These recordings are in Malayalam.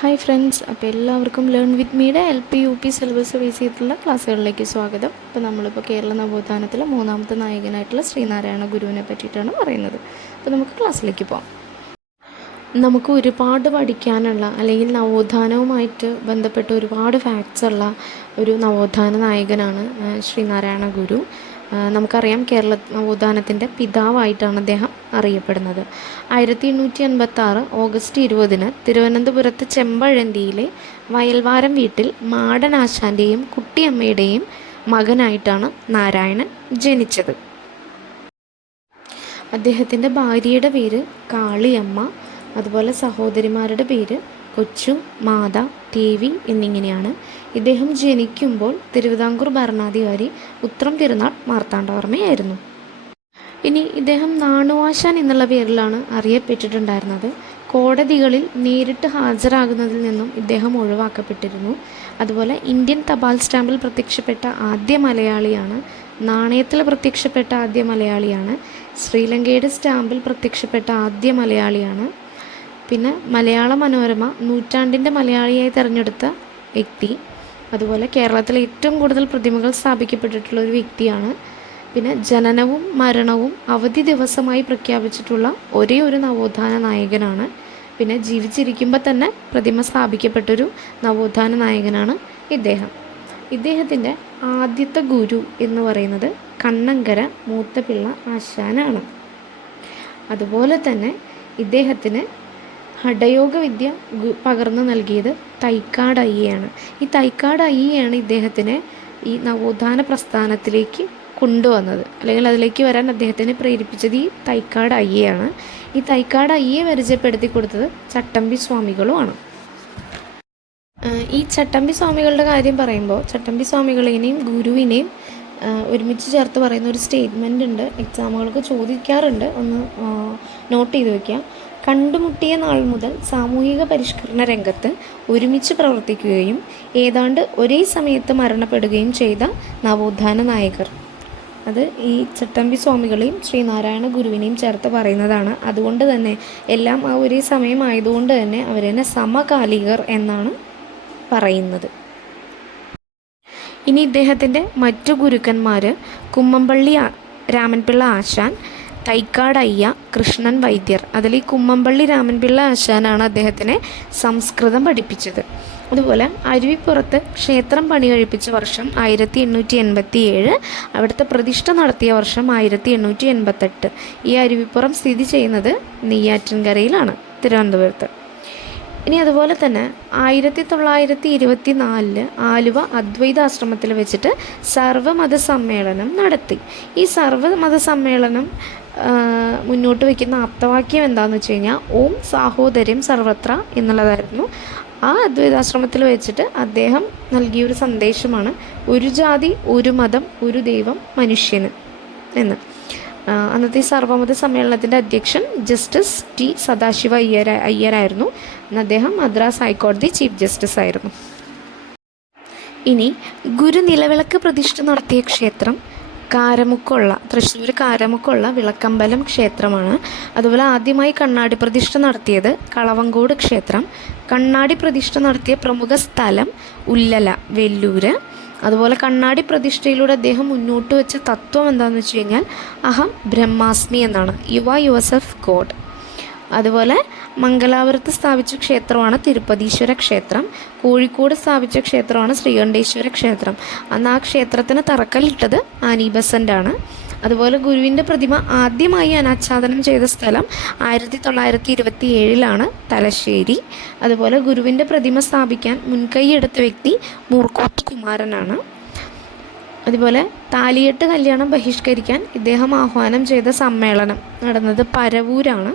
ഹായ് ഫ്രണ്ട്സ്, അപ്പോൾ എല്ലാവർക്കും ലേൺ വിത്ത് മീയുടെ LP UP സിലബസ് ബേസ് ചെയ്തിട്ടുള്ള ക്ലാസ്സുകളിലേക്ക് സ്വാഗതം. അപ്പോൾ നമ്മളിപ്പോൾ കേരള നവോത്ഥാനത്തിലെ മൂന്നാമത്തെ നായകനായിട്ടുള്ള ശ്രീനാരായണ ഗുരുവിനെ പറ്റിയിട്ടാണ് പറയുന്നത്. അപ്പോൾ നമുക്ക് ക്ലാസ്സിലേക്ക് പോകാം. നമുക്ക് ഒരുപാട് പഠിക്കാനുള്ള അല്ലെങ്കിൽ നവോത്ഥാനവുമായിട്ട് ബന്ധപ്പെട്ട് ഒരുപാട് ഫാക്ട്സ് ഉള്ള ഒരു നവോത്ഥാന നായകനാണ് ശ്രീനാരായണ ഗുരു. നമുക്കറിയാം, കേരള നവോത്ഥാനത്തിൻ്റെ പിതാവായിട്ടാണ് അദ്ദേഹം അറിയപ്പെടുന്നത്. 1856 ഓഗസ്റ്റ് 20 തിരുവനന്തപുരത്ത് ചെമ്പഴന്തിയിലെ വയൽവാരം വീട്ടിൽ മാടനാശാൻ്റെയും കുട്ടിയമ്മയുടെയും മകനായിട്ടാണ് നാരായണൻ ജനിച്ചത്. അദ്ദേഹത്തിൻ്റെ ഭാര്യയുടെ പേര് കാളിയമ്മ, അതുപോലെ സഹോദരിമാരുടെ പേര് കൊച്ചു, മാത, ദേവി എന്നിങ്ങനെയാണ്. ഇദ്ദേഹം ജനിക്കുമ്പോൾ തിരുവിതാംകൂർ ഭരണാധികാരി ഉത്രം തിരുനാൾ മാർത്താണ്ഡവർമ്മയായിരുന്നു. ഇനി ഇദ്ദേഹം നാണുവാശാൻ എന്നുള്ള പേരിലാണ് അറിയപ്പെട്ടിട്ടുണ്ടായിരുന്നത്. കോടതികളിൽ നേരിട്ട് ഹാജരാകുന്നതിൽ നിന്നും ഇദ്ദേഹം ഒഴിവാക്കപ്പെട്ടിരുന്നു. അതുപോലെ ഇന്ത്യൻ തപാൽ സ്റ്റാമ്പിൽ പ്രത്യക്ഷപ്പെട്ട ആദ്യ മലയാളിയാണ്. നാണയത്തിൽ പ്രത്യക്ഷപ്പെട്ട ആദ്യ മലയാളിയാണ്. ശ്രീലങ്കയുടെ സ്റ്റാമ്പിൽ പ്രത്യക്ഷപ്പെട്ട ആദ്യ മലയാളിയാണ്. പിന്നെ മലയാള മനോരമ നൂറ്റാണ്ടിൻ്റെ മലയാളിയായി തിരഞ്ഞെടുത്ത വ്യക്തി. അതുപോലെ കേരളത്തിലെ ഏറ്റവും കൂടുതൽ പ്രതിമകൾ സ്ഥാപിക്കപ്പെട്ടിട്ടുള്ള ഒരു വ്യക്തിയാണ്. പിന്നെ ജനനവും മരണവും അവധി ദിവസമായി പ്രഖ്യാപിച്ചിട്ടുള്ള ഒരേ ഒരു നവോത്ഥാന നായകനാണ്. പിന്നെ ജീവിച്ചിരിക്കുമ്പോൾ തന്നെ പ്രതിമ സ്ഥാപിക്കപ്പെട്ടൊരു നവോത്ഥാന നായകനാണ് ഇദ്ദേഹം. ഇദ്ദേഹത്തിൻ്റെ ആദ്യത്തെ ഗുരു എന്ന് പറയുന്നത് കണ്ണങ്കര മൂത്തപിള്ള ആശാനാണ്. അതുപോലെ തന്നെ ഇദ്ദേഹത്തിന് ഹഠയോഗ വിദ്യ പകർന്നു നൽകിയത് തൈക്കാട് അയ്യയാണ്. ഈ തൈക്കാട് അയ്യയാണ് ഇദ്ദേഹത്തിനെ ഈ നവോത്ഥാന പ്രസ്ഥാനത്തിലേക്ക് കൊണ്ടുവന്നത്, അല്ലെങ്കിൽ അതിലേക്ക് വരാൻ അദ്ദേഹത്തിനെ പ്രേരിപ്പിച്ചത് ഈ തൈക്കാട് അയ്യയാണ്. ഈ തൈക്കാട് അയ്യയെ പരിചയപ്പെടുത്തി കൊടുത്തത് ചട്ടമ്പി സ്വാമികളുമാണ്. ഈ ചട്ടമ്പി സ്വാമികളുടെ കാര്യം പറയുമ്പോൾ ചട്ടമ്പി സ്വാമികളെയും ഗുരുവിനെയും ഒരുമിച്ച് ചേർത്ത് പറയുന്ന ഒരു സ്റ്റേറ്റ്മെൻ്റ് ഉണ്ട്. എക്സാമുകൾക്ക് ചോദിക്കാറുണ്ട്, ഒന്ന് നോട്ട് ചെയ്ത് വയ്ക്കുക. കണ്ടുമുട്ടിയ നാൾ മുതൽ സാമൂഹിക പരിഷ്കരണ രംഗത്ത് ഒരുമിച്ച് പ്രവർത്തിക്കുകയും ഏതാണ്ട് ഒരേ സമയത്ത് മരണപ്പെടുകയും ചെയ്ത നവോത്ഥാന നായകർ. അത് ഈ ചട്ടമ്പി സ്വാമികളെയും ശ്രീനാരായണ ഗുരുവിനെയും ചേർത്ത് പറയുന്നതാണ്. അതുകൊണ്ട് തന്നെ എല്ലാം ആ ഒരേ സമയമായതുകൊണ്ട് തന്നെ അവരെന്നെ സമകാലികർ എന്നാണ് പറയുന്നത്. ഇനി ഇദ്ദേഹത്തിൻ്റെ മറ്റു ഗുരുക്കന്മാർ കുമ്മമ്പള്ളി രാമൻപിള്ള ആശാൻ, തൈക്കാട് അയ്യ, കൃഷ്ണൻ വൈദ്യർ. അതിൽ ഈ കുമ്മമ്പള്ളി രാമൻപിള്ള ആശാനാണ് അദ്ദേഹത്തിനെ സംസ്കൃതം പഠിപ്പിച്ചത്. അതുപോലെ അരുവിപ്പുറത്ത് ക്ഷേത്രം പണി കഴിപ്പിച്ച വർഷം 1887, അവിടുത്തെ പ്രതിഷ്ഠ നടത്തിയ വർഷം 1888. ഈ അരുവിപ്പുറം സ്ഥിതി ചെയ്യുന്നത് നെയ്യാറ്റിൻകരയിലാണ്, തിരുവനന്തപുരത്ത്. ഇനി അതുപോലെ തന്നെ 1924 ആലുവ അദ്വൈതാശ്രമത്തിൽ വെച്ചിട്ട് സർവ്വമത സമ്മേളനം നടത്തി. ഈ സർവ്വമത സമ്മേളനം മുന്നോട്ട് വയ്ക്കുന്ന ആപ്തവാക്യം എന്താണെന്ന് വെച്ച് കഴിഞ്ഞാൽ ഓം സാഹോദര്യം സർവത്ര എന്നുള്ളതായിരുന്നു. ആ അദ്വൈതാശ്രമത്തിൽ വെച്ചിട്ട് അദ്ദേഹം നൽകിയൊരു സന്ദേശമാണ് ഒരു ജാതി, ഒരു മതം, ഒരു ദൈവം, മനുഷ്യന് എന്ന്. അന്നത്തെ സർവ്വമത സമ്മേളനത്തിൻ്റെ അധ്യക്ഷൻ ജസ്റ്റിസ് ടി സദാശിവ അയ്യരായിരുന്നു. അദ്ദേഹം മദ്രാസ് ഹൈക്കോടതി ചീഫ് ജസ്റ്റിസ് ആയിരുന്നു. ഇനി ഗുരു നിലവിളക്ക് പ്രതിഷ്ഠ നടത്തിയ ക്ഷേത്രം കാരമുക്കുള്ള, തൃശ്ശൂർ കാരമുക്കുള്ള വിളക്കമ്പലം ക്ഷേത്രമാണ്. അതുപോലെ ആദ്യമായി കണ്ണാടി പ്രതിഷ്ഠ നടത്തിയത് കളവങ്കോട് ക്ഷേത്രം. കണ്ണാടി പ്രതിഷ്ഠ നടത്തിയ പ്രമുഖ സ്ഥലം ഉല്ലല, വെല്ലൂര്. അതുപോലെ കണ്ണാടി പ്രതിഷ്ഠയിലൂടെ അദ്ദേഹം മുന്നോട്ട് വെച്ച തത്വം എന്താണെന്ന് വെച്ച് കഴിഞ്ഞാൽ അഹം ബ്രഹ്മാസ്മി എന്നാണ്, യുവർ സെൽഫ് ഗോഡ്. അതുപോലെ മംഗലാപുരത്ത് സ്ഥാപിച്ച ക്ഷേത്രമാണ് തിരുപ്പതീശ്വര ക്ഷേത്രം. കോഴിക്കോട് സ്ഥാപിച്ച ക്ഷേത്രമാണ് ശ്രീകണ്ഠേശ്വര ക്ഷേത്രം. അന്ന് ആ ക്ഷേത്രത്തിന് തറക്കല്ലിട്ടത് ആനി ബസൻ്റാണ്. അതുപോലെ ഗുരുവിൻ്റെ പ്രതിമ ആദ്യമായി അനാച്ഛാദനം ചെയ്ത സ്ഥലം 1927 തലശ്ശേരി. അതുപോലെ ഗുരുവിൻ്റെ പ്രതിമ സ്ഥാപിക്കാൻ മുൻകൈയെടുത്ത വ്യക്തി മൂർക്കോത്ത് കുമാരനാണ്. അതുപോലെ താലിയെട്ട് കല്യാണം ബഹിഷ്കരിക്കാൻ ഇദ്ദേഹം ആഹ്വാനം ചെയ്ത സമ്മേളനം നടന്നത് പരവൂരാണ്.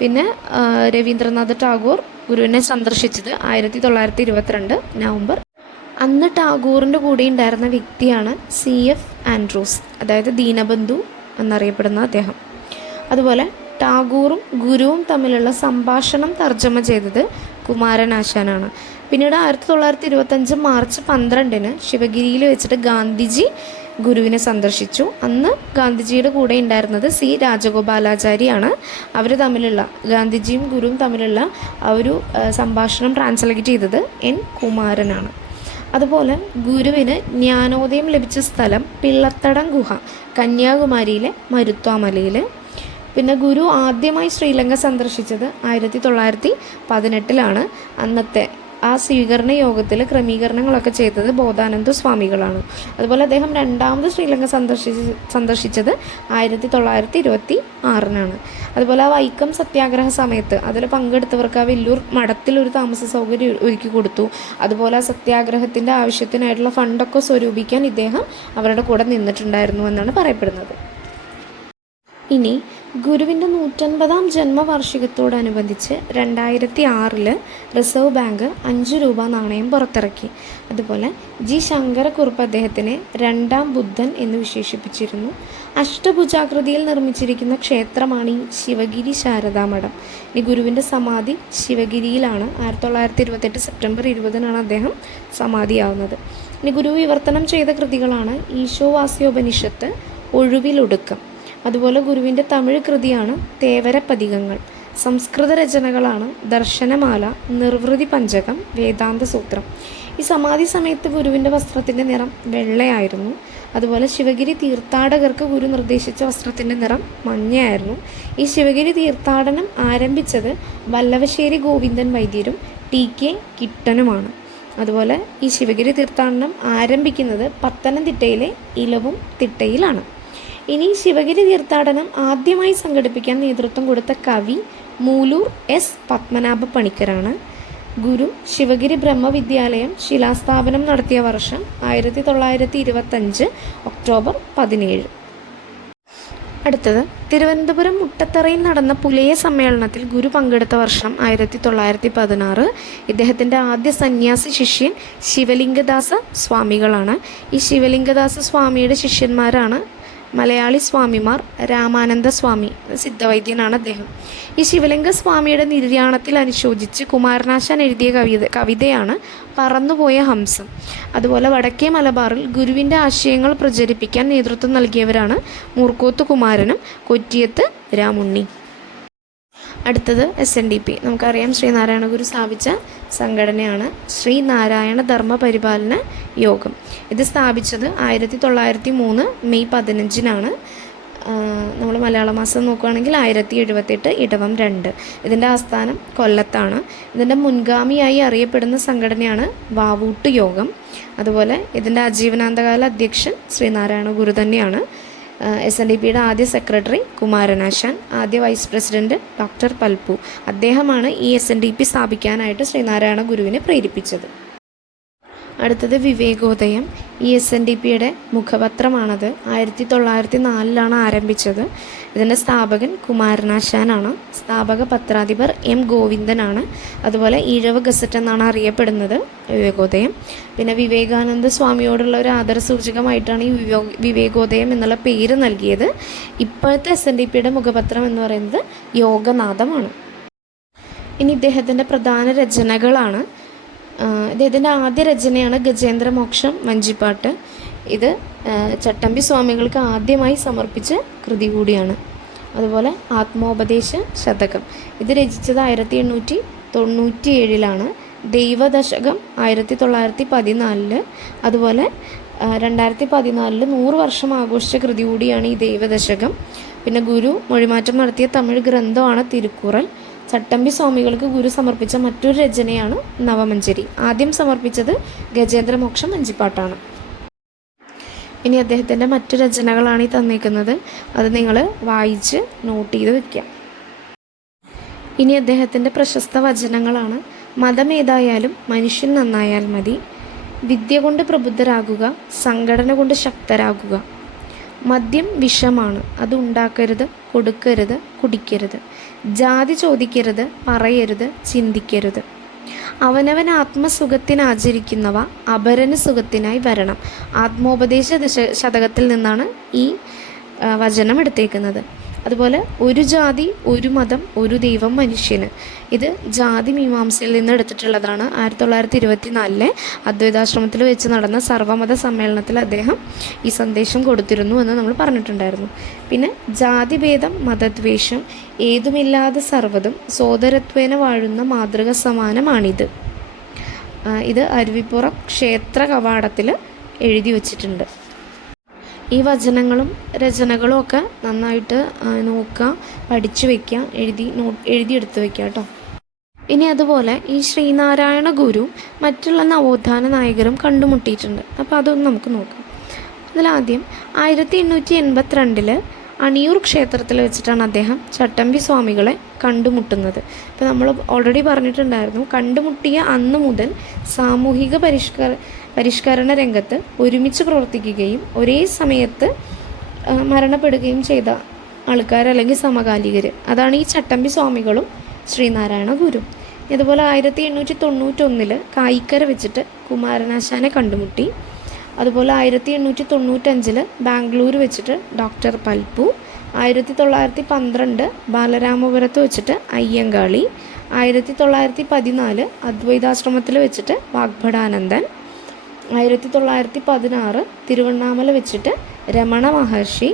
പിന്നെ രവീന്ദ്രനാഥ് ടാഗോർ ഗുരുവിനെ സന്ദർശിച്ചത് 1922 നവംബർ. അന്ന് ടാഗോറിൻ്റെ കൂടെ ഉണ്ടായിരുന്ന വ്യക്തിയാണ് CF ആൻഡ്രൂസ്, അതായത് ദീനബന്ധു എന്നറിയപ്പെടുന്ന അദ്ദേഹം. അതുപോലെ ടാഗോറും ഗുരുവും തമ്മിലുള്ള സംഭാഷണം തർജ്ജമ ചെയ്തത് കുമാരനാശാനാണ്. പിന്നീട് 1925 മാർച്ച് 12 ശിവഗിരിയിൽ വെച്ചിട്ട് ഗാന്ധിജി ഗുരുവിനെ സന്ദർശിച്ചു. അന്ന് ഗാന്ധിജിയുടെ കൂടെ ഉണ്ടായിരുന്നത് സി രാജഗോപാലാചാരിയാണ്. ഗാന്ധിജിയും ഗുരുവും തമ്മിലുള്ള ആ ഒരു സംഭാഷണം ട്രാൻസ്ലേറ്റ് ചെയ്തത് എൻ കുമാരനാണ്. അതുപോലെ ഗുരുവിന് ജ്ഞാനോദയം ലഭിച്ച സ്ഥലം പിള്ളത്തടം ഗുഹ, കന്യാകുമാരിയിലെ മരുത്വാമലയിൽ. പിന്നെ ഗുരു ആദ്യമായി ശ്രീലങ്ക സന്ദർശിച്ചത് 1918 അന്നത്തെ ആ സ്വീകരണ യോഗത്തിൽ ക്രമീകരണങ്ങളൊക്കെ ചെയ്തത് ബോധാനന്ദ സ്വാമികളാണ്. അതുപോലെ അദ്ദേഹം രണ്ടാമത് ശ്രീലങ്ക സന്ദർശിച്ചത് 1926 അതുപോലെ ആ വൈക്കം സത്യാഗ്രഹ സമയത്ത് അതിൽ പങ്കെടുത്തവർക്ക് ആ വെല്ലൂർ മഠത്തിൽ ഒരു താമസ സൗകര്യം ഒരുക്കി കൊടുത്തു. അതുപോലെ ആ സത്യാഗ്രഹത്തിൻ്റെ ആവശ്യത്തിനായിട്ടുള്ള ഫണ്ടൊക്കെ സ്വരൂപിക്കാൻ ഇദ്ദേഹം അവരുടെ കൂടെ നിന്നിട്ടുണ്ടായിരുന്നു എന്നാണ് പറയപ്പെടുന്നത്. ഇനി ഗുരുവിൻ്റെ 150-ാം ജന്മവാർഷികത്തോടനുബന്ധിച്ച് 2006 റിസർവ് ബാങ്ക് 5 രൂപ നാണയം പുറത്തിറക്കി. അതുപോലെ ജി ശങ്കരക്കുറുപ്പ് അദ്ദേഹത്തിനെ രണ്ടാം ബുദ്ധൻ എന്ന് വിശേഷിപ്പിച്ചിരുന്നു. അഷ്ടഭുജാകൃതിയിൽ നിർമ്മിച്ചിരിക്കുന്ന ക്ഷേത്രമാണ് ഈ ശിവഗിരി ശാരദാമഠം. ഈ ഗുരുവിൻ്റെ സമാധി ശിവഗിരിയിലാണ്. 1928 സെപ്റ്റംബർ 20 അദ്ദേഹം സമാധിയാവുന്നത്. ഇനി ഗുരു വിവർത്തനം ചെയ്ത കൃതികളാണ് ഈശോവാസ്യോപനിഷത്ത്, ഒഴുവിലൊടുക്കം. അതുപോലെ ഗുരുവിൻ്റെ തമിഴ് കൃതിയാണ് തേവരപദികങ്ങൾ. സംസ്കൃത രചനകളാണ് ദർശനമാല, നിർവൃതി പഞ്ചകം, വേദാന്ത സൂത്രം. ഈ സമാധി സമയത്ത് ഗുരുവിൻ്റെ വസ്ത്രത്തിൻ്റെ നിറം വെള്ളയായിരുന്നു. അതുപോലെ ശിവഗിരി തീർത്ഥാടകർക്ക് ഗുരു നിർദ്ദേശിച്ച വസ്ത്രത്തിൻ്റെ നിറം മഞ്ഞയായിരുന്നു. ഈ ശിവഗിരി തീർത്ഥാടനം ആരംഭിച്ചത് വല്ലവശ്ശേരി ഗോവിന്ദൻ വൈദ്യരും TK കിട്ടനുമാണ്. അതുപോലെ ഈ ശിവഗിരി തീർത്ഥാടനം ആരംഭിക്കുന്നത് പത്തനംതിട്ടയിലെ ഇലവും തിട്ടയിലാണ്. ഇനി ശിവഗിരി തീർത്ഥാടനം ആദ്യമായി സംഘടിപ്പിക്കാൻ നേതൃത്വം കൊടുത്ത കവി മൂലൂർ S. പത്മനാഭ പണിക്കരാണ്. ഗുരു ശിവഗിരി ബ്രഹ്മവിദ്യാലയം ശിലാസ്ഥാപനം നടത്തിയ വർഷം 1925 ഒക്ടോബർ 17. അടുത്തത് തിരുവനന്തപുരം മുട്ടത്തറയിൽ നടന്ന പുലയ സമ്മേളനത്തിൽ ഗുരു പങ്കെടുത്ത വർഷം 1916. ഇദ്ദേഹത്തിൻ്റെ ആദ്യ സന്യാസി ശിഷ്യൻ ശിവലിംഗദാസ സ്വാമികളാണ്. ഈ ശിവലിംഗദാസ സ്വാമിയുടെ ശിഷ്യന്മാരാണ് മലയാളി സ്വാമിമാർ. രാമാനന്ദ സ്വാമി സിദ്ധവൈദ്യനാണ് അദ്ദേഹം. ഈ ശിവലിംഗ സ്വാമിയുടെ നിര്യാണത്തിൽ അനുശോചിച്ച് കുമാരനാശാൻ എഴുതിയ കവിതയാണ് പറന്നുപോയ ഹംസം. അതുപോലെ വടക്കേ മലബാറിൽ ഗുരുവിൻ്റെ ആശയങ്ങൾ പ്രചരിപ്പിക്കാൻ നേതൃത്വം നൽകിയവരാണ് മൂർക്കോത്ത് കുമാരനും കൊറ്റിയത്ത് രാമുണ്ണി. അടുത്തത് SNDP. നമുക്കറിയാം ശ്രീനാരായണ ഗുരു സ്ഥാപിച്ച സംഘടനയാണ് ശ്രീനാരായണ ധർമ്മ പരിപാലന യോഗം. ഇത് സ്ഥാപിച്ചത് 1903 മെയ് 15 നമ്മൾ മലയാള മാസം നോക്കുകയാണെങ്കിൽ 1078 ഇടവം 2. ഇതിൻ്റെ ആസ്ഥാനം കൊല്ലത്താണ്. ഇതിൻ്റെ മുൻഗാമിയായി അറിയപ്പെടുന്ന സംഘടനയാണ് വാവൂട്ട് യോഗം. അതുപോലെ ഇതിൻ്റെ ആജീവനാന്തകാല അധ്യക്ഷൻ ശ്രീനാരായണ ഗുരു തന്നെയാണ്. SNDPയുടെ ആദ്യ സെക്രട്ടറി കുമാരനാശാൻ, ആദ്യ വൈസ് പ്രസിഡന്റ് ഡോക്ടർ പൽപ്പു. അദ്ദേഹമാണ് ഈ SNDP സ്ഥാപിക്കാനായിട്ട് ശ്രീനാരായണ ഗുരുവിനെ പ്രേരിപ്പിച്ചത്. അടുത്തത് വിവേകോദയം. ഈ SNDPയുടെ മുഖപത്രമാണത്. 1904 ആരംഭിച്ചത്. ഇതിൻ്റെ സ്ഥാപകൻ കുമാരനാശാനാണ്. സ്ഥാപക പത്രാധിപർ M. ഗോവിന്ദനാണ്. അതുപോലെ ഈഴവ ഗസറ്റ് എന്നാണ് അറിയപ്പെടുന്നത് വിവേകോദയം. പിന്നെ വിവേകാനന്ദ സ്വാമിയോടുള്ള ഒരു ആദരസൂചകമായിട്ടാണ് ഈ വിവേകോദയം എന്നുള്ള പേര് നൽകിയത്. ഇപ്പോഴത്തെ SNDPയുടെ മുഖപത്രം എന്ന് പറയുന്നത് യോഗനാഥമാണ്. ഇനി ഇദ്ദേഹത്തിൻ്റെ പ്രധാന രചനകളാണ്. ഇദ്ദേഹത്തിൻ്റെ ആദ്യ രചനയാണ് ഗജേന്ദ്രമോക്ഷം വഞ്ചിപ്പാട്ട്. ഇത് ചട്ടമ്പി സ്വാമികൾക്ക് ആദ്യമായി സമർപ്പിച്ച കൃതി കൂടിയാണ്. അതുപോലെ ആത്മോപദേശ ശതകം. ഇത് രചിച്ചത് 1897. ദൈവദശകം 1914. അതുപോലെ 2014 100 വർഷം ആഘോഷിച്ച കൃതി കൂടിയാണ് ഈ ദൈവദശകം. പിന്നെ ഗുരു മൊഴിമാറ്റം നടത്തിയ തമിഴ് ഗ്രന്ഥമാണ് തിരുക്കുറൽ. ചട്ടമ്പി സ്വാമികൾക്ക് ഗുരു സമർപ്പിച്ച മറ്റൊരു രചനയാണ് നവമഞ്ചരി. ആദ്യം സമർപ്പിച്ചത് ഗജേന്ദ്രമോക്ഷം വഞ്ചിപ്പാട്ടാണ്. ഇനി അദ്ദേഹത്തിൻ്റെ മറ്റു രചനകളാണ് ഈ തന്നിരിക്കുന്നത്. അത് നിങ്ങൾ വായിച്ച് നോട്ട് ചെയ്ത് വയ്ക്കാം. ഇനി അദ്ദേഹത്തിൻ്റെ പ്രശസ്ത വചനങ്ങളാണ്: മതമേതായാലും മനുഷ്യൻ നന്നായാൽ മതി, വിദ്യ കൊണ്ട് പ്രബുദ്ധരാകുക, സംഘടന കൊണ്ട് ശക്തരാകുക, മദ്യം വിഷമാണ്, അത് ഉണ്ടാക്കരുത്, കൊടുക്കരുത്, കുടിക്കരുത്, ജാതി ചോദിക്കരുത്, പറയരുത്, ചിന്തിക്കരുത്, അവനവൻ ആത്മസുഖത്തിനാചരിക്കുന്നവ അപരന് സുഖത്തിനായി വരണം. ആത്മോപദേശ ശതകത്തിൽ നിന്നാണ് ഈ വചനം എടുത്തേക്കുന്നത്. അതുപോലെ ഒരു ജാതി ഒരു മതം ഒരു ദൈവം മനുഷ്യന്, ഇത് ജാതി മീമാംസയിൽ നിന്ന് എടുത്തിട്ടുള്ളതാണ്. 1924 അദ്വൈതാശ്രമത്തിൽ വെച്ച് നടന്ന സർവ്വമത സമ്മേളനത്തിൽ അദ്ദേഹം ഈ സന്ദേശം കൊടുത്തിരുന്നു എന്ന് നമ്മൾ പറഞ്ഞിട്ടുണ്ടായിരുന്നു. പിന്നെ ജാതിഭേദം മതദ്വേഷം ഏതുമില്ലാതെ സർവ്വതും സോദരത്വേന വാഴുന്ന മാതൃക സമാനമാണിത്. ഇത് അരുവിപ്പുറം ക്ഷേത്ര കവാടത്തിൽ എഴുതി വച്ചിട്ടുണ്ട്. ഈ വചനങ്ങളും രചനകളും ഒക്കെ നന്നായിട്ട് നോക്കുക, പഠിച്ചു വയ്ക്കുക, എഴുതിയെടുത്ത് വയ്ക്കുക കേട്ടോ. ഇനി അതുപോലെ ഈ ശ്രീനാരായണ ഗുരു മറ്റുള്ള നവോത്ഥാന നായകരും കണ്ടുമുട്ടിയിട്ടുണ്ട്. അപ്പോൾ അതൊന്ന് നമുക്ക് നോക്കാം. അതിലാദ്യം 1882 അണിയൂർ ക്ഷേത്രത്തിൽ വെച്ചിട്ടാണ് അദ്ദേഹം ചട്ടമ്പി സ്വാമികളെ കണ്ടുമുട്ടുന്നത്. ഇപ്പോൾ നമ്മൾ ഓൾറെഡി പറഞ്ഞിട്ടുണ്ടായിരുന്നു, കണ്ടുമുട്ടിയ അന്ന് മുതൽ സാമൂഹിക പരിഷ്കരണ രംഗത്ത് ഒരുമിച്ച് പ്രവർത്തിക്കുകയും ഒരേ സമയത്ത് മരണപ്പെടുകയും ചെയ്ത ആൾക്കാർ അല്ലെങ്കിൽ സമകാലികർ, അതാണ് ഈ ചട്ടമ്പി സ്വാമികളും ശ്രീനാരായണ ഗുരു. അതുപോലെ 1891 കായിക്കര വെച്ചിട്ട് കുമാരനാശാനെ കണ്ടുമുട്ടി. അതുപോലെ 1895 ബാംഗ്ലൂർ വെച്ചിട്ട് ഡോക്ടർ പൽപ്പു. 1912 ബാലരാമപുരത്ത് വെച്ചിട്ട് അയ്യങ്കാളി. 1914 അദ്വൈതാശ്രമത്തിൽ വെച്ചിട്ട് വാഗ്ഭടാനന്ദൻ. 1916 തിരുവണ്ണാമല വെച്ചിട്ട് രമണ മഹർഷി.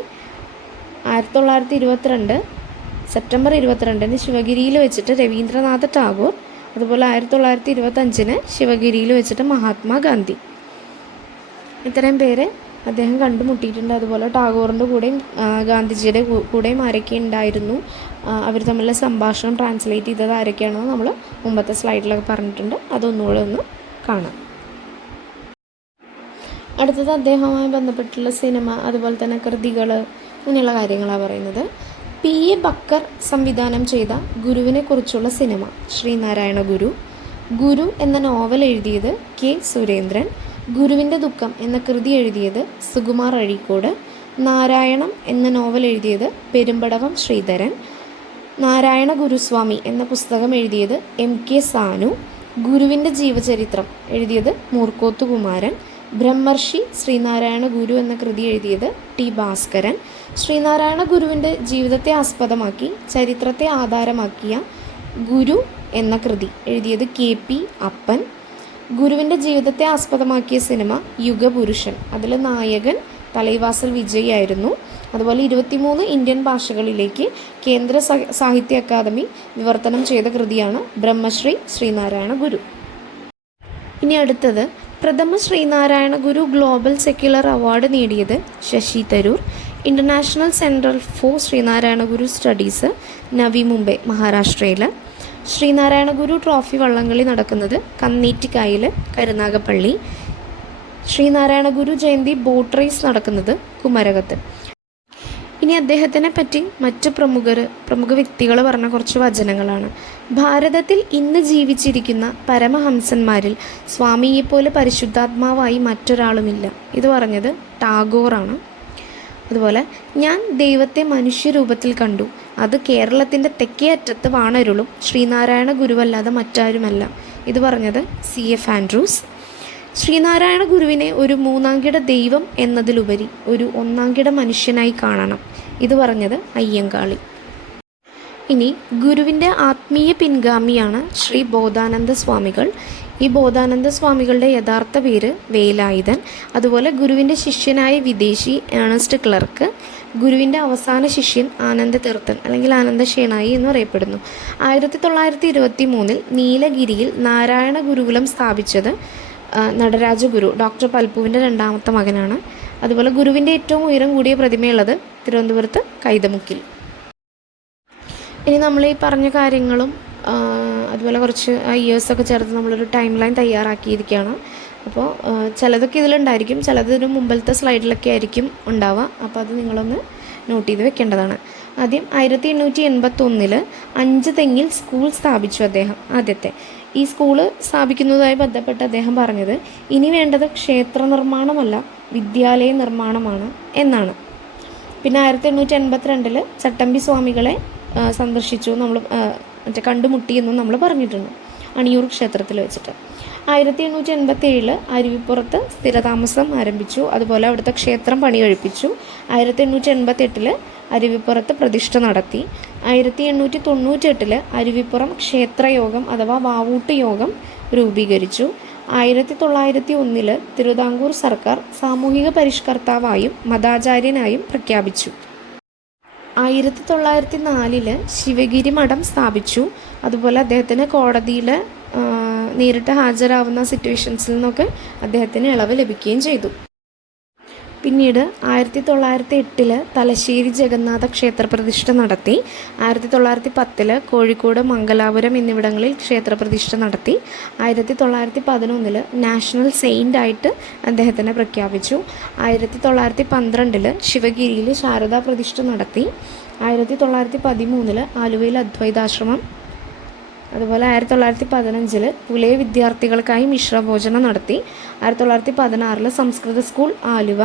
1922 സെപ്റ്റംബർ 22 ശിവഗിരിയിൽ വെച്ചിട്ട് രവീന്ദ്രനാഥ ടാഗോർ. അതുപോലെ 1925 ശിവഗിരിയിൽ വെച്ചിട്ട് മഹാത്മാഗാന്ധി. ഇത്രയും പേരെ അദ്ദേഹം കണ്ടുമുട്ടിയിട്ടുണ്ട്. അതുപോലെ ടാഗോറിൻ്റെ കൂടെയും ഗാന്ധിജിയുടെ കൂടെയും ആരൊക്കെ ഉണ്ടായിരുന്നു, അവർ തമ്മിലുള്ള സംഭാഷണം ട്രാൻസ്ലേറ്റ് ചെയ്തത് ആരൊക്കെയാണെന്ന് നമ്മൾ മുമ്പത്തെ സ്ലൈഡിലൊക്കെ പറഞ്ഞിട്ടുണ്ട്. അതൊന്നുകൂടെ ഒന്ന് കാണാം. അടുത്തത് അദ്ദേഹവുമായി ബന്ധപ്പെട്ടുള്ള സിനിമ, അതുപോലെ തന്നെ കൃതികൾ, ഇങ്ങനെയുള്ള കാര്യങ്ങളാണ് പറയുന്നത്. P.A. ബക്കർ സംവിധാനം ചെയ്ത ഗുരുവിനെ കുറിച്ചുള്ള സിനിമ ശ്രീനാരായണ ഗുരു. ഗുരു എന്ന നോവൽ എഴുതിയത് K. സുരേന്ദ്രൻ. ഗുരുവിൻ്റെ ദുഃഖം എന്ന കൃതി എഴുതിയത് സുകുമാർ അഴീക്കോട്. നാരായണം എന്ന നോവൽ എഴുതിയത് പെരുമ്പടവം ശ്രീധരൻ. നാരായണ ഗുരുസ്വാമി എന്ന പുസ്തകം എഴുതിയത് M.K. സാനു. ഗുരുവിൻ്റെ ജീവചരിത്രം എഴുതിയത് മൂർക്കോത്ത് കുമാരൻ. ബ്രഹ്മർഷി ശ്രീനാരായണ ഗുരു എന്ന കൃതി എഴുതിയത് T. ഭാസ്കരൻ. ശ്രീനാരായണ ഗുരുവിൻ്റെ ജീവിതത്തെ ആസ്പദമാക്കി ചരിത്രത്തെ ആധാരമാക്കിയ ഗുരു എന്ന കൃതി എഴുതിയത് K.P. അപ്പൻ. ഗുരുവിൻ്റെ ജീവിതത്തെ ആസ്പദമാക്കിയ സിനിമ യുഗപുരുഷൻ, അതിൽ നായകൻ തലൈവാസൽ വിജയ് ആയിരുന്നു. അതുപോലെ 23 ഇന്ത്യൻ ഭാഷകളിലേക്ക് കേന്ദ്ര സാഹിത്യ അക്കാദമി വിവർത്തനം ചെയ്ത കൃതിയാണ് ബ്രഹ്മശ്രീ ശ്രീനാരായണ ഗുരു. ഇനി അടുത്തത് പ്രഥമ Sreenarayana Guru global secular award നേടിയത് Shashi Tharoor. International centre for Sreenarayana Guru studies, Navi Mumbai, മഹാരാഷ്ട്രയിൽ. ശ്രീനാരായണ ഗുരു ട്രോഫി വള്ളംകളി നടക്കുന്നത് കന്നേറ്റിക്കായൽ, കരുനാഗപ്പള്ളി. ശ്രീനാരായണ ഗുരു ജയന്തി ബോട്ട് റേസ് നടക്കുന്നത് കുമരകത്ത്. ഇനി അദ്ദേഹത്തിനെ പറ്റി മറ്റ് പ്രമുഖ വ്യക്തികൾ പറഞ്ഞ കുറച്ച് വചനങ്ങളാണ്. ഭാരതത്തിൽ ഇന്ന് ജീവിച്ചിരിക്കുന്ന പരമഹംസന്മാരിൽ സ്വാമിയെപ്പോലെ പരിശുദ്ധാത്മാവായി മറ്റൊരാളുമില്ല. ഇത് പറഞ്ഞത് ടാഗോറാണ്. അതുപോലെ ഞാൻ ദൈവത്തെ മനുഷ്യരൂപത്തിൽ കണ്ടു, അത് കേരളത്തിൻ്റെ തെക്കേ അറ്റത്ത് വാണരുളും ശ്രീനാരായണ ഗുരുവല്ലാതെ മറ്റാരുമല്ല. ഇത് പറഞ്ഞത് C.F. ആൻഡ്രൂസ്. ശ്രീനാരായണ ഗുരുവിനെ ഒരു മൂന്നാംകിട ദൈവം എന്നതിലുപരി ഒരു ഒന്നാംകിട മനുഷ്യനായി കാണണം. ഇത് പറഞ്ഞത് അയ്യങ്കാളി. ഇനി ഗുരുവിൻ്റെ ആത്മീയ പിൻഗാമിയാണ് ശ്രീ ബോധാനന്ദ സ്വാമികൾ. ഈ ബോധാനന്ദ സ്വാമികളുടെ യഥാർത്ഥ പേര് വേലായുധൻ. അതുപോലെ ഗുരുവിൻ്റെ ശിഷ്യനായ വിദേശി ഏണസ്റ്റ് ക്ലർക്ക്. ഗുരുവിൻ്റെ അവസാന ശിഷ്യൻ ആനന്ദ തീർത്ഥൻ അല്ലെങ്കിൽ ആനന്ദ ഷേണായി എന്ന് അറിയപ്പെടുന്നു. 1923 നീലഗിരിയിൽ നാരായണ ഗുരുകുലം സ്ഥാപിച്ചത് നടരാജഗുരു ഡോക്ടർ പൽപ്പുവിൻ്റെ രണ്ടാമത്തെ മകനാണ്. അതുപോലെ ഗുരുവിൻ്റെ ഏറ്റവും ഉയരം കൂടിയ പ്രതിമയുള്ളത് തിരുവനന്തപുരത്ത് കൈതമുക്കിൽ. ഇനി നമ്മൾ ഈ പറഞ്ഞ കാര്യങ്ങളും അതുപോലെ കുറച്ച് ഇയേഴ്സൊക്കെ ചേർത്ത് നമ്മളൊരു ടൈം ലൈൻ തയ്യാറാക്കിയിരിക്കുകയാണ്. അപ്പോൾ ചിലതൊക്കെ ഇതിലുണ്ടായിരിക്കും, ചിലതിന് മുമ്പിലത്തെ സ്ലൈഡിലൊക്കെ ആയിരിക്കും ഉണ്ടാവുക. അപ്പോൾ അത് നിങ്ങളൊന്ന് നോട്ട് ചെയ്ത് വെക്കേണ്ടതാണ്. ആദ്യം 1881 അഞ്ചുതെങ്ങിൽ സ്കൂൾ സ്ഥാപിച്ചു അദ്ദേഹം. ആദ്യത്തെ ഈ സ്കൂള് സ്ഥാപിക്കുന്നതുമായി ബന്ധപ്പെട്ട് അദ്ദേഹം പറഞ്ഞത് ഇനി വേണ്ടത് ക്ഷേത്ര നിർമ്മാണമല്ല വിദ്യാലയ നിർമ്മാണമാണ് എന്നാണ്. പിന്നെ 1882 ചട്ടമ്പി സ്വാമികളെ സന്ദർശിച്ചു, നമ്മൾ കണ്ടുമുട്ടിയെന്നും നമ്മൾ പറഞ്ഞിട്ടുണ്ട് അണിയൂർ ക്ഷേത്രത്തിൽ വെച്ചിട്ട്. 1887 അരുവിപ്പുറത്ത് സ്ഥിരതാമസം ആരംഭിച്ചു. അതുപോലെ അവിടുത്തെ ക്ഷേത്രം പണി കഴിപ്പിച്ചു. 1888 അരുവിപ്പുറത്ത് പ്രതിഷ്ഠ നടത്തി. 1898 അരുവിപ്പുറം ക്ഷേത്രയോഗം അഥവാ വാവൂട്ട് യോഗം രൂപീകരിച്ചു. 1901 തിരുവിതാംകൂർ സർക്കാർ സാമൂഹിക പരിഷ്കർത്താവായും മതാചാര്യനായും പ്രഖ്യാപിച്ചു. 1904 ശിവഗിരി മഠം സ്ഥാപിച്ചു. അതുപോലെ അദ്ദേഹത്തിന് കോടതിയിൽ നേരിട്ട് ഹാജരാവുന്ന സിറ്റുവേഷൻസിൽ നിന്നൊക്കെ അദ്ദേഹത്തിന് ഇളവ് ലഭിക്കുകയും ചെയ്തു. പിന്നീട് 1908 തലശ്ശേരി ജഗന്നാഥ ക്ഷേത്രപ്രതിഷ്ഠ നടത്തി. 1910 കോഴിക്കോട് മംഗലാപുരം എന്നിവിടങ്ങളിൽ ക്ഷേത്രപ്രതിഷ്ഠ നടത്തി. 1911 നാഷണൽ സെയിൻ്റ് ആയിട്ട് അദ്ദേഹത്തിനെ പ്രഖ്യാപിച്ചു. 1912 ശിവഗിരിയിൽ ശാരദാ പ്രതിഷ്ഠ നടത്തി. 1913 ആലുവയിൽ അദ്വൈതാശ്രമം. അതുപോലെ 1915 പുലയ വിദ്യാർത്ഥികൾക്കായി മിശ്രഭോജനം നടത്തി. 1916 സംസ്കൃത സ്കൂൾ ആലുവ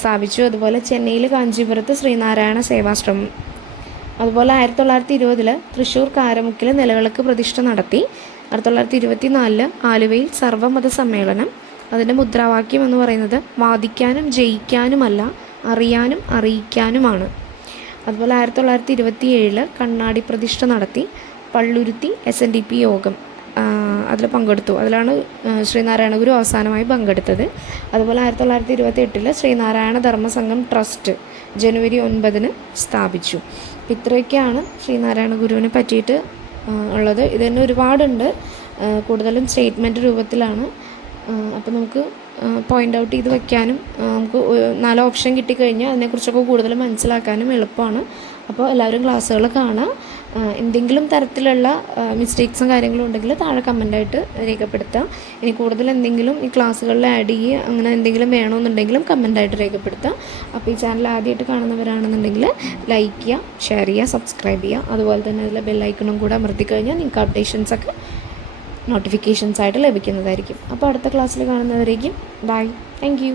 സ്ഥാപിച്ചു. അതുപോലെ ചെന്നൈയിൽ കാഞ്ചീപുരത്ത് ശ്രീനാരായണ സേവാശ്രമം. അതുപോലെ 1920 തൃശ്ശൂർ കാരമുക്കിൽ നിലവിളക്ക് പ്രതിഷ്ഠ നടത്തി. 1924 ആലുവയിൽ സർവ്വമത സമ്മേളനം. അതിൻ്റെ മുദ്രാവാക്യം എന്ന് പറയുന്നത് വാദിക്കാനും ജയിക്കാനുമല്ല, അറിയാനും അറിയിക്കാനുമാണ്. അതുപോലെ 1927 കണ്ണാടി പ്രതിഷ്ഠ നടത്തി. പള്ളുരുത്തി SNDP യോഗം അതിൽ പങ്കെടുത്തു. അതിലാണ് ശ്രീനാരായണ ഗുരു അവസാനമായി പങ്കെടുത്തത്. അതുപോലെ 1928 ശ്രീനാരായണ ധർമ്മസംഘം ട്രസ്റ്റ് ജനുവരി 9 സ്ഥാപിച്ചു. ഇത്രയൊക്കെയാണ് ശ്രീനാരായണ ഗുരുവിനെ പറ്റിയിട്ട് ഉള്ളത്. ഇത് തന്നെ ഒരുപാടുണ്ട്, കൂടുതലും സ്റ്റേറ്റ്മെൻറ്റ് രൂപത്തിലാണ്. അപ്പോൾ നമുക്ക് പോയിൻ്റ് ഔട്ട് ചെയ്ത് വയ്ക്കാനും നമുക്ക് 4 ഓപ്ഷൻ കിട്ടിക്കഴിഞ്ഞാൽ അതിനെക്കുറിച്ചൊക്കെ കൂടുതൽ മനസ്സിലാക്കാനും എളുപ്പമാണ്. അപ്പോൾ എല്ലാവരും ക്ലാസ്സുകൾ കാണാം. എന്തെങ്കിലും തരത്തിലുള്ള മിസ്റ്റേക്സും കാര്യങ്ങളും ഉണ്ടെങ്കിൽ താഴെ കമൻ്റായിട്ട് രേഖപ്പെടുത്താം. ഇനി കൂടുതൽ എന്തെങ്കിലും ഈ ക്ലാസ്സുകളിൽ ആഡ് ചെയ്യുക അങ്ങനെ എന്തെങ്കിലും വേണമെന്നുണ്ടെങ്കിലും കമൻ്റായിട്ട് രേഖപ്പെടുത്താം. അപ്പോൾ ഈ ചാനൽ ആദ്യമായിട്ട് കാണുന്നവരാണെന്നുണ്ടെങ്കിൽ ലൈക്ക് ചെയ്യുക, ഷെയർ ചെയ്യുക, സബ്സ്ക്രൈബ് ചെയ്യുക. അതുപോലെ തന്നെ അതിൽ ബെല്ലൈക്കണും കൂടെ അമർത്തിക്കഴിഞ്ഞാൽ നിങ്ങൾക്ക് അപ്ഡേഷൻസൊക്കെ നോട്ടിഫിക്കേഷൻസായിട്ട് ലഭിക്കുന്നതായിരിക്കും. അപ്പോൾ അടുത്ത ക്ലാസ്സിൽ കാണുന്നവരേക്കും ബൈ. Thank you.